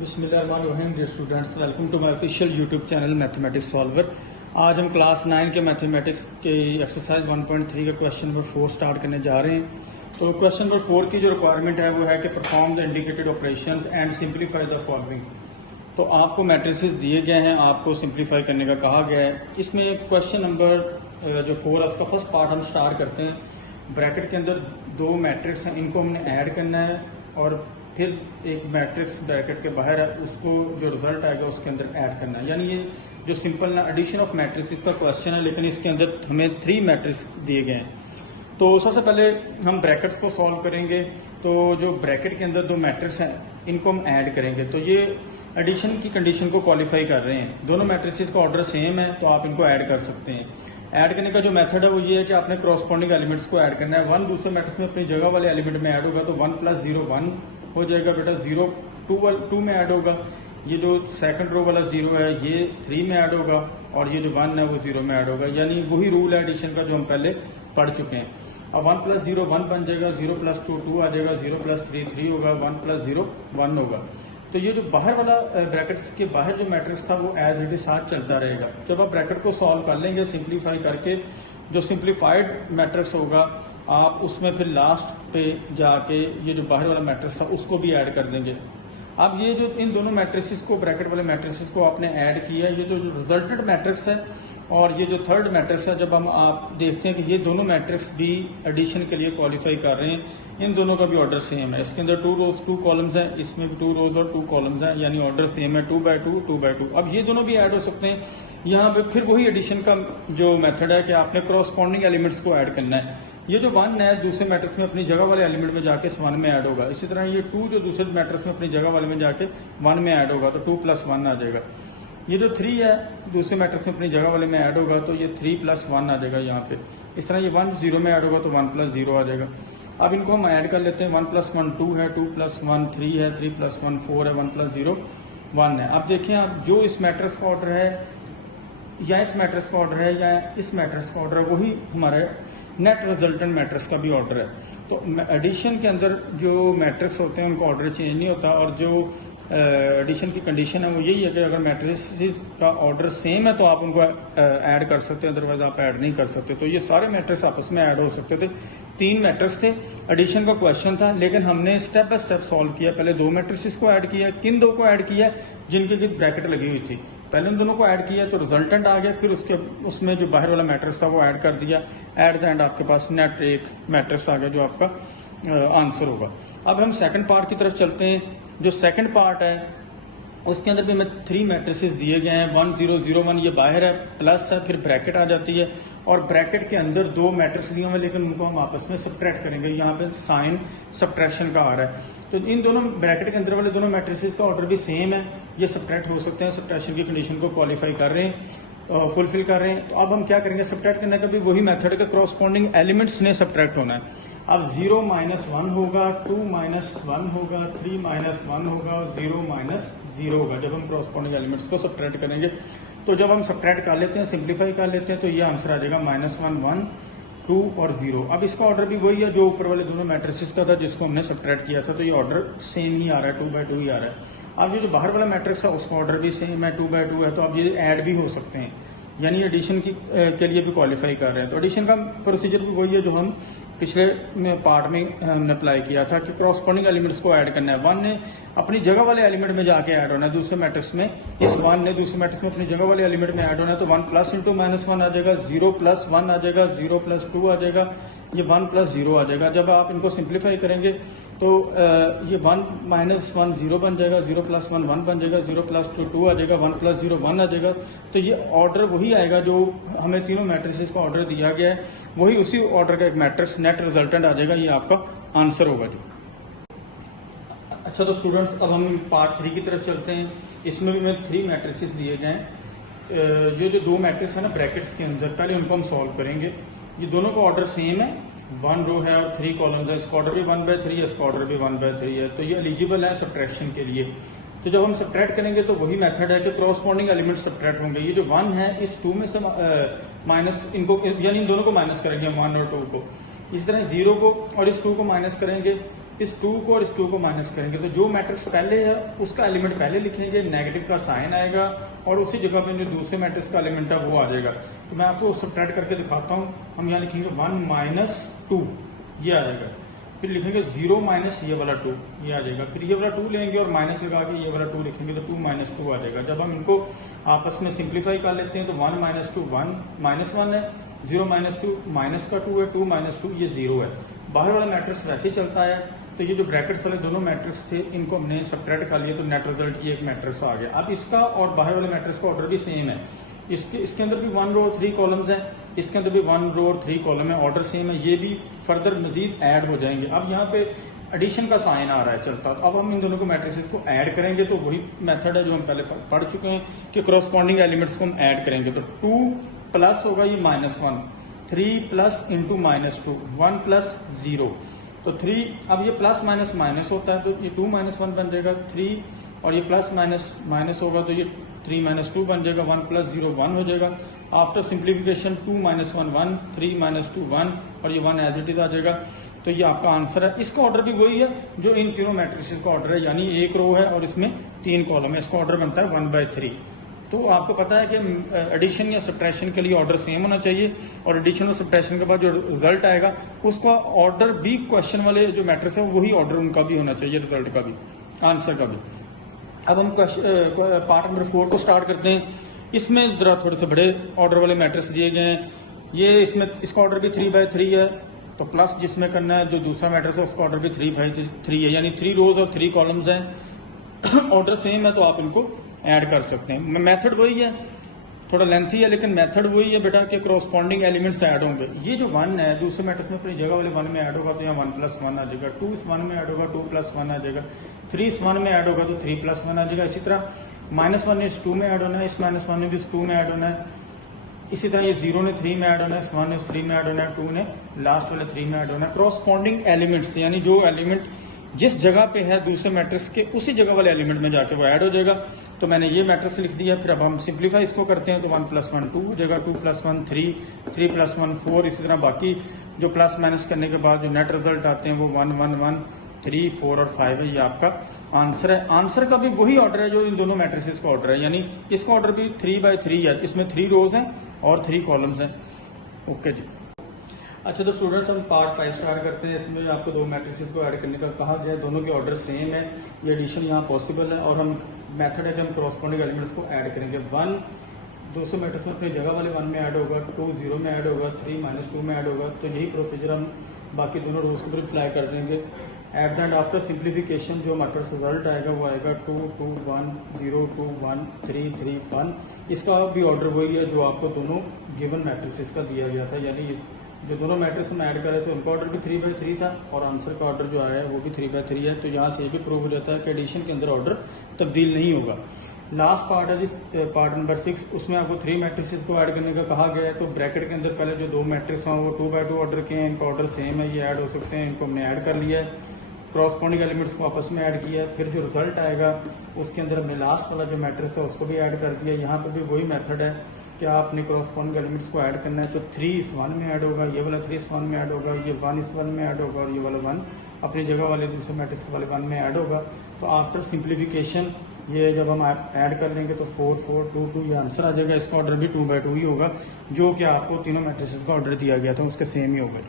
बिस्मिल्लाहिर्रहमानिर्रहीम dear students, welcome to my official YouTube channel mathematics solver. आज हम class 9 के मैथमेटिक्स के एक्सरसाइज 1.3 का क्वेश्चन नंबर 4 स्टार्ट करने जा रहे हैं। तो क्वेश्चन नंबर 4 की जो रिक्वायरमेंट है वो है कि perform the indicated operations and simplify the following. तो आपको मैट्रिसेस दिए गए हैं, आपको सिंप्लीफाई करने का कहा गया है। इसमें क्वेश्चन नंबर जो 4 है उसका फर्स्ट पार्ट हम स्टार्ट करते हैं। ब्रैकेट के अंदर दो मैट्रिक्स हैं, इनको हमने ऐड करना है और फिर एक मैट्रिक्स ब्रैकेट के बाहर है, उसको जो रिजल्ट आएगा उसके अंदर ऐड करना है। यानी ये जो सिंपल ना एडिशन ऑफ मैट्रिक्स का क्वेश्चन है, लेकिन इसके अंदर हमें 3 मैट्रिक्स दिए गए हैं। तो सबसे पहले हम ब्रैकेट्स को सॉल्व करेंगे। तो जो ब्रैकेट के अंदर दो मैट्रिक्स हैं इनको हम ऐड करेंगे। तो ये एडिशन की कंडीशन को क्वालिफाई कर रहे हैं। दोनों मैट्रिक्स का ऑर्डर सेम है तो आप इनको ऐड कर सकते हैं। ऐड करने का जो मेथड है वो ये है कि आपने क्रॉसपोंडिंग एलिमेंट्स को ऐड करना है। 1 दूसरे मैट्रिक्स में अपनी जगह वाले एलिमेंट में ऐड होगा तो 1 + 0 1 हो जाएगा बेटा। 0 2 में ऐड होगा। ये जो सेकंड रो वाला 0 है ये 3 में ऐड होगा और ये जो 1 है वो 0 में ऐड होगा। यानी वही रूल है एडिशन का जो हम पहले पढ़ चुके हैं। अब 1 + 0 1 बन जाएगा, 0 + 2 2 आ जाएगा, 0 + 3 3 होगा, 1 + 0 1 होगा। तो ये जो बाहर वाला ब्रैकेट्स के बाहर जो मैट्रिक्स था वो एज इट इज साथ चलता रहेगा। जब आप ब्रैकेट को सॉल्व कर लेंगे सिंप्लीफाई करके, जो सिंप्लीफाइड मैट्रिक्स होगा आप उसमें फिर लास्ट पे जाके ये जो बाहर वाला मैट्रिक्स था उसको भी ऐड कर देंगे। अब ये जो इन दोनों मैट्रिक्स को, ब्रैकेट वाले मैट्रिक्स को आपने ऐड किया, ये जो रिजल्टेड मैट्रिक्स है और ये जो थर्ड मैट्रिक्स है, जब हम आप देखते हैं कि ये दोनों मैट्रिक्स भी एडिशन के लिए क्वालिफाई कर रहे हैं, इन दोनों का भी ऑर्डर सेम है। इसके अंदर 2 रोज 2 कॉलम्स हैं, इसमें भी 2 रोज और 2 कॉलम्स हैं, यानी ऑर्डर सेम है 2/2 2/2। अब ये दोनों भी ऐड हो सकते हैं। यहाँ पे फिर वही एडिशन का जो मेथड है कि आपने क्रॉसपोंडिंग एलिमेंट्स को ऐड करना है। ये जो 1 है दूसरे मैट्रिक्स में अपनी जगह वाले एलिमेंट में जाके 1 में ऐड होगा। इसी तरह ये 2 जो दूसरे मैट्रिक्स में अपनी जगह वाले में जाके 1 में ऐड होगा तो 2 + 1 आ जाएगा। ये जो 3 है दूसरे मैट्रिक्स में अपनी जगह वाले में ऐड होगा तो ये 3 + 1 आ जाएगा यहाँ पे। इस तरह ये 1 0 में ऐड होगा तो 1 + 0 आ जाएगा। अब इनको हम ऐड कर लेते हैं। 1 + 1 2 है, 2 + 1 3 है, 3 + 1 4 है, 1 + 0 1 है। अब देखें, आप जो इस मैट्रिक्स का ऑर्डर है या इस मैट्रिक्स का ऑर्डर है या इस मैट्रिक्स का ऑर्डर है, वही हमारे नेट रिजल्टेंट मैट्रिक्स का भी ऑर्डर है। तो एडिशन के अंदर जो मैट्रिक्स होते हैं उनका ऑर्डर चेंज नहीं होता और जो एडिशन की कंडीशन है वो यही है कि अगर मैट्रिक्स का ऑर्डर सेम है तो आप उनको ऐड कर सकते हैं, अदरवाइज आप ऐड नहीं कर सकते। तो ये सारे मैट्रिक्स आपस में ऐड हो सकते थे। 3 मैट्रिक्स थे, एडिशन का क्वेश्चन था, लेकिन हमने स्टेप बाय स्टेप सॉल्व किया। पहले 2 मैट्रिक्स को ऐड किया। किन 2 को ऐड किया? जिनके की ब्रैकेट लगी हुई थी। पहले उन दोनों को ऐड किया तो रिजल्टेंट आ गया, फिर उसमें जो बाहर वाला मैट्रिक्स था वो ऐड कर दिया। एट द एंड आपके पास नेट एक मैट्रिक्स आ गया जो आपका आंसर होगा। अब हम सेकंड पार्ट की तरफ चलते हैं। जो सेकंड पार्ट है उसके अंदर भी हमें 3 मैट्रिसेस दिए गए हैं। 1 0 0 1 ये बाहर है, प्लस है, फिर ब्रैकेट आ जाती है और ब्रैकेट के अंदर 2 मैट्रिक्स दिए हुए हैं, लेकिन उनको हम आपस में सब्ट्रैक्ट करेंगे। यहाँ पे साइन सब्ट्रैक्शन का आ रहा है। तो इन दोनों ब्रैकेट के अंदर वाले दोनों मैट्रिसेस का ऑर्डर भी सेम है, ये सब्ट्रैक्ट हो सकते हैं। सब्ट्रैक्शन की कंडीशन को क्वालिफाई कर रहे हैं, फुलफिल कर रहे हैं। तो अब हम क्या करेंगे? सब्ट्रैक्ट करने का भी वही मेथड के क्रॉसपोंडिंग एलिमेंट्स ने सब्ट्रैक्ट होना है। अब 0 - 1 होगा, 2 - 1 होगा, 3 - 1 होगा, 0 - 0 होगा जब हम क्रॉसपोंडिंग एलिमेंट्स को सब्ट्रैक्ट करेंगे। तो जब हम सब्ट्रैक्ट कर लेते हैं, सिंप्लीफाई कर लेते हैं, तो ये आंसर आ जाएगा -1 1 2 और 0। अब इसका ऑर्डर भी वही है जो ऊपर वाले दोनों मैट्रिक्स का था जिसको हमने सब्ट्रैक्ट किया था। तो ये ऑर्डर सेम ही आ रहा है, 2/2 ही आ रहा है। अब ये जो बाहर वाला मैट्रिक्स है उसका ऑर्डर भी सेम है, 2/2 है। तो अब ये ऐड भी हो सकते हैं, यानी एडिशन के लिए भी क्वालिफाई कर रहे हैं। तो एडिशन का प्रोसीजर भी वही है जो हम पिछले पार्ट में हमने अप्लाई किया था कि क्रॉसपोंडिंग एलिमेंट्स को ऐड करना है। 1 ने अपनी जगह वाले एलिमेंट में जाके ऐड होना है दूसरे मैट्रिक्स में। इस 1 ने दूसरे मैट्रिक्स में अपनी जगह वाले एलिमेंट में ऐड होना है तो 1 + × -1 आ जाएगा, 0 + 1 आ जाएगा, 0 + 2 आ जाएगा, ये 1 + 0 आ जाएगा। जब आप इनको सिंप्लीफाई करेंगे तो ये 1 - 1 0 बन जाएगा, 0 + 1 1 बन जाएगा, 0 + 2 2 आ जाएगा, 1 + 0 1 आ जाएगा। तो ये ऑर्डर वही आएगा जो हमें तीनों मैट्रिसेस का ऑर्डर दिया गया है, वही उसी ऑर्डर का एक मैट्रिक्स नेट रिजल्टेंट आ जाएगा। ये आपका आंसर होगा जी। अच्छा, तो स्टूडेंट्स अब हम पार्ट 3 की तरफ चलते हैं। इसमें भी हमें 3 मैट्रिसेस दिए गए हैं। जो 2 मैट्रिक्स है ना ब्रैकेट्स के अंदर, पहले उनको हम सॉल्व करेंगे। ये दोनों का ऑर्डर सेम है, 1 रो है और 3 कॉलम्स है। इसका ऑर्डर भी 1/3 है, इसका ऑर्डर भी 1/3 है। तो ये एलिजिबल है सब्ट्रैक्शन के लिए। तो जब हम सब्ट्रैक्ट करेंगे तो वही मेथड है कि क्रॉसपोंडिंग एलिमेंट सब्ट्रैक्ट होंगे। ये जो 1 है इस 2 में से माइनस इनको, यानी इन दोनों को माइनस करेंगे, 1 और 2 को। इस तरह 0 को और इस 2 को माइनस करेंगे इस 2 को और इस 2 को माइनस करेंगे तो जो मैट्रिक्स पहले है उसका एलिमेंट पहले लिखेंगे, नेगेटिव का साइन आएगा और उसी जगह पे जो दूसरे मैट्रिक्स का एलिमेंट है वो आ जाएगा। तो मैं आपको सब्ट्रैक्ट करके दिखाता हूँ। हम यहाँ लिखेंगे 1 माइनस 2, ये आ जाएगा। फिर लिखेंगे 0 माइनस ये वाला 2, ये आ जाएगा। फिर ये वाला 2 लेंगे और माइनस लगा के ये वाला 2 लिखेंगे तो 2 माइनस 2 आ जाएगा। जब हम इनको आपस में सिंप्लीफाई कर लेते हैं तो 1 माइनस 2 1 माइनस 1 है, 0 माइनस 2 माइनस का 2 है, 2 माइनस 2 ये 0 है। बाहर वाला मैट्रिक्स वैसे ही चलता है। तो ये जो ब्रैकेट्स वाले दोनों मैट्रिक्स थे इनको हमने सब्ट्रैक्ट कर लिया तो नेट रिजल्ट ये एक मैट्रिक्स आ गया। अब इसका और बाहर वाले मैट्रिक्स का ऑर्डर भी सेम है। इसके अंदर भी 1 रो और 3 कॉलम्स हैं, इसके अंदर भी 1 रो और 3 कॉलम है, ऑर्डर सेम है। ये भी फर्दर मजीद ऐड हो जाएंगे। अब यहाँ पे एडिशन का साइन आ रहा है चलता, तो अब हम इन दोनों को मैट्रिसेस को ऐड करेंगे तो वही मेथड है जो हम पहले पढ़ चुके हैं कि क्रॉसपॉन्डिंग एलिमेंट्स को हम ऐड करेंगे। तो 2 प्लस होगा ये -1, 3 प्लस इंटू -2, 1 प्लस 0 तो 3। अब ये प्लस माइनस माइनस होता है तो ये 2 माइनस 1 बन जाएगा 3 और ये प्लस माइनस माइनस होगा तो ये 3 माइनस 2 बन जाएगा, 1 प्लस 0 1 हो जाएगा। आफ्टर सिंप्लीफिकेशन 2 माइनस 1 1, 3 माइनस 2 1 और ये 1 एज इट इज आ जाएगा। तो ये आपका आंसर है। इसका ऑर्डर भी वही है जो इन तीनों मैट्रिसेस का ऑर्डर है, यानी एक रो है और इसमें 3 कॉलम है। इसका ऑर्डर बनता है 1/3। तो आपको पता है कि एडिशन या सब्ट्रैक्शन के लिए ऑर्डर सेम होना चाहिए और एडिशन और सब्ट्रैक्शन के बाद जो रिजल्ट आएगा उसका ऑर्डर भी क्वेश्चन वाले जो मैट्रिक्स है वही ऑर्डर उनका भी होना चाहिए, रिजल्ट का भी, आंसर का भी। अब हम पार्ट नंबर 4 को स्टार्ट करते हैं। इसमें जरा थोड़े से बड़े ऑर्डर वाले मैट्रिक्स दिए गए हैं। ये इसमें इसका ऑर्डर भी 3/3 है, तो प्लस जिसमें करना है जो दूसरा मैट्रिक्स है उसका ऑर्डर भी 3/3 है, यानी 3 रोज और 3 कॉलम्स हैं। ऑर्डर सेम है तो आप इनको ऐड कर सकते हैं। मेथड वही है, थोड़ा लेंथी है लेकिन मेथड वही है बेटा कि क्रॉसपॉन्डिंग एलिमेंट्स ऐड होंगे। ये जो 1 है दूसरे मैट्रिक्स में अपनी जगह वाले 1 में ऐड होगा तो यहाँ 1 प्लस 1 आ जाएगा, 2 इस 1 में ऐड होगा 2 प्लस 1 आ जाएगा, 3 इस 1 में ऐड होगा तो 3 प्लस 1 आ जाएगा। इसी तरह -1 इस 2 में ऐड होना है, इस -1 ने भी इस 2 में ऐड होना है। इसी तरह ये 0 ने 3 में ऐड होना है, इस 1 ने 3 में ऐड होना है, 2 ने लास्ट वाले 3 में ऐड होना है। क्रॉसपॉन्डिंग एलिमेंट्स यानी जो एलिमेंट जिस जगह पे है दूसरे मैट्रिक्स के उसी जगह वाले एलिमेंट में जाके वो ऐड हो जाएगा। तो मैंने ये मैट्रिक्स लिख दिया। फिर अब हम सिंप्लीफाई इसको करते हैं तो 1 प्लस 1 2 हो जाएगा, 2 प्लस 1 3, 3 प्लस 1 4। इसी तरह बाकी जो प्लस माइनस करने के बाद जो नेट रिजल्ट आते हैं वो 1 1 1 3 4 और 5 है। ये आपका आंसर है। आंसर का भी वही ऑर्डर है जो इन दोनों मैट्रिसेस का ऑर्डर है, यानी इसका ऑर्डर भी 3/3 है। इसमें 3 रोज हैं और 3 कॉलम्स हैं। ओके जी। अच्छा तो स्टूडेंट्स हम पार्ट 5 स्टार्ट करते हैं। इसमें आपको 2 मैट्रिसेस को ऐड करने का कहा गया है, दोनों के ऑर्डर सेम है, ये एडिशन यहाँ पॉसिबल है और हम मेथड है कि हम क्रॉसपॉन्डिंग एलिमेंट्स को ऐड करेंगे। 1 दूसरे मैट्रिक्स में अपनी जगह वाले 1 में ऐड होगा, 2 0 में ऐड होगा, 3 -2 में ऐड होगा। तो यही प्रोसीजर हम बाकी दोनों रोज को भी अप्लाई कर देंगे। At the end after simplification जो हमारे पास रिजल्ट आएगा वो आएगा 2 2 1 0 2 1 3 3 1। इसका भी ऑर्डर वही है जो आपको दोनों गिवन मैट्रिसेस का दिया गया था, यानी जो दोनों मैट्रिक्स हम ऐड कर रहे थे उनका ऑर्डर भी 3/3 था और आंसर का ऑर्डर जो आया है वो भी 3/3 है। तो यहाँ से ये भी प्रूव हो जाता है कि एडिशन के अंदर ऑर्डर तब्दील नहीं होगा। लास्ट पार्ट है जिस पार्ट नंबर 6, उसमें आपको 3 मैट्रिसेस को ऐड करने का कहा गया है। तो ब्रैकेट के अंदर पहले जो 2 मैट्रिक्स हैं वो 2/2 ऑर्डर के हैं, इनका ऑर्डर सेम है, ये ऐड हो सकते हैं, इनको हमने ऐड कर लिया है। क्रॉसपॉन्डिंग एलिमेंट्स को आपस में ऐड किया है। फिर जो रिजल्ट आएगा उसके अंदर हमने लास्ट वाला जो मैट्रिक्स है उसको भी ऐड कर दिया। यहाँ पर भी वही मेथड है कि आपने क्रॉसपॉन्डिंग एलिमेंट्स को ऐड करना है। तो 3 इस 1 में ऐड होगा, ये वाला 3 इस 1 में ऐड होगा, ये 1 इस 1 में ऐड होगा और ये वाला 1 अपनी जगह वाले दूसरे मैट्रिक्स वाले 1 में ऐड होगा। तो आफ्टर सिंप्लीफिकेशन ये जब हम ऐड कर लेंगे तो 4 4 2 2 ये आंसर आ जाएगा। इसका ऑर्डर भी 2/2 ही होगा, जो कि आपको तीनों मैट्रिसेस का ऑर्डर दिया गया था उसके सेम ही होगा।